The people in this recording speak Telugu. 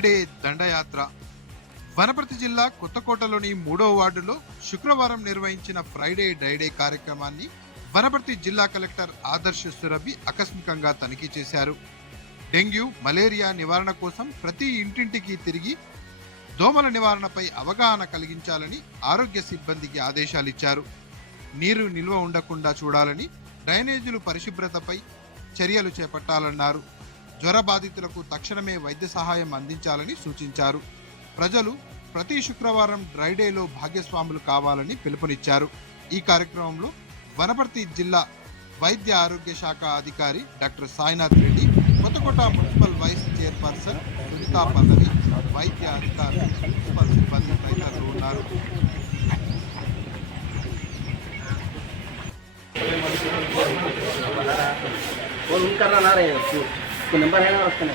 ఫ్రైడే దండయాత్ర వనపర్తి జిల్లా కొత్తకోటలోని 3వ వార్డులో శుక్రవారం నిర్వహించిన ఫ్రైడే డ్రైడే కార్యక్రమాన్ని వనపర్తి జిల్లా కలెక్టర్ ఆదర్శ్ సురభి ఆకస్మికంగా తనిఖీ చేశారు. డెంగ్యూ, మలేరియా నివారణ కోసం ప్రతి ఇంటింటికి తిరిగి దోమల నివారణపై అవగాహన కలిగించాలని ఆరోగ్య సిబ్బందికి ఆదేశాలిచ్చారు. నీరు నిల్వ ఉండకుండా చూడాలని, డ్రైనేజీలు పరిశుభ్రతపై చర్యలు చేపట్టాలన్నారు. జ్వర బాధితులకు తక్షణమే వైద్య సహాయం అందించాలని సూచించారు. ప్రజలు ప్రతి శుక్రవారం డ్రైడేలో భాగస్వాములు కావాలని పిలుపునిచ్చారు. ఈ కార్యక్రమంలో వనపర్తి జిల్లా వైద్య ఆరోగ్య శాఖ అధికారి doctor Sainath Reddy, Kothakota municipal vice chairperson Sunitha Pallavi, వైద్య అధికారులు, మున్సిపల్ సిబ్బంది తదితరులు ఉన్నారు. नंबर है ना उसका